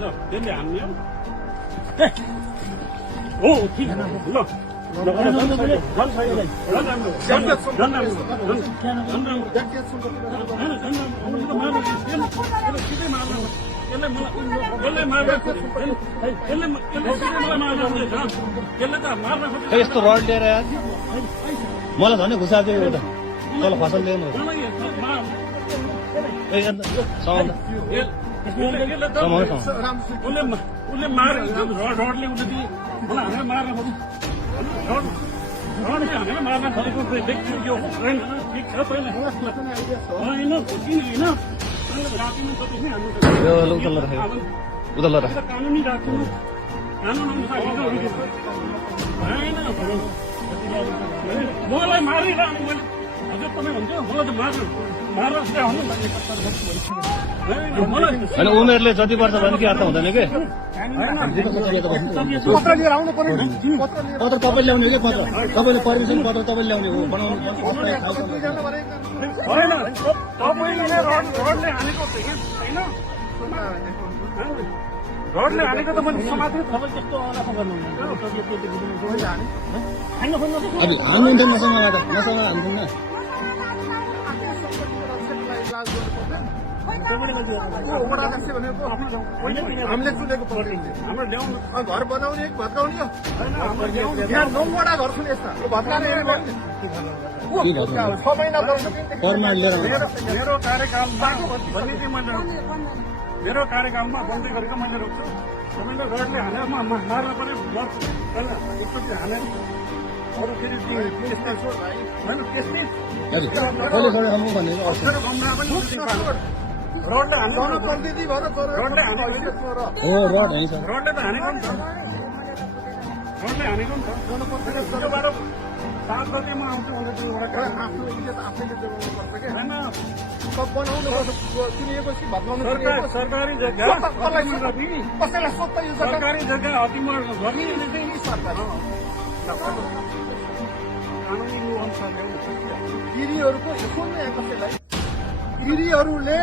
ल त्यसले हान्ने हो ठिक ल यस्तो रड लिएर मलाई झन् घुसा दियो एउटा तल फसल ल्याउनु उसले मारे रडले उसले मलाई हानेर मार्न रडले हानेर मार्न खोजेको व्यक्ति यो ठिक छ पहिला होइन किन होइन रातिमा कति हान्नु उतल राख्यो उतल राख कानुनी राख्नु कानुन मलाई मारिरहनु मैले हजुर तपाईँ भन्छ मलाई त मार्न होइन उमेरले जति वर्ष भने के अर्थ हुँदैन कि पत्र लिएर आउनु पर्यो नि पत्र तपाईँ ल्याउने हो कि पत्र तपाईँले पर्मिसन पत्र तपाईँ ल्याउने हो बनाउनु होइन तपाईँले रडले हानेको होइन रडले हानेको त मैले समातेँ तपाईँ त्यस्तो अलापा गर्नुहुन्छ हान्नुहुन्थ्यो मसँग हान्थ्दैन हामीले चुनेको हाम्रो ल्याउनु घर बनाउने भत्काउने यहाँ 9वटा घर छन् यस्ता भत्काउने 6 महिना मेरो कार्यकालमा भन्ने चाहिँ मेरो कार्यकालमा बन्दै गरेको मैले रोक्छु तपाईँले रडले हानेर मार्न पर्यो एकचोटि हानेर अरू फेरि त्यस्तै रडले हानेको जनप्रतिनिधि भएर रडले हानेको रडले त हानेको नि त रडले हानेको नि त जनप्रतिनिधिबाट 7 गतेमा आउँछु भने एउटा आफ्नो इज्जत आफैले जोगाउनु पर्छ कि होइन बनाउनु चुनिएपछि भत्काउनु सरकारी जग्गा कसैलाई सोध्छ यो सरकारी जग्गा अतिमा गर्ने चाहिँ सरकार कानुनी अनुसार गिरीहरूको सुन्ने कसैलाई गिरीहरूले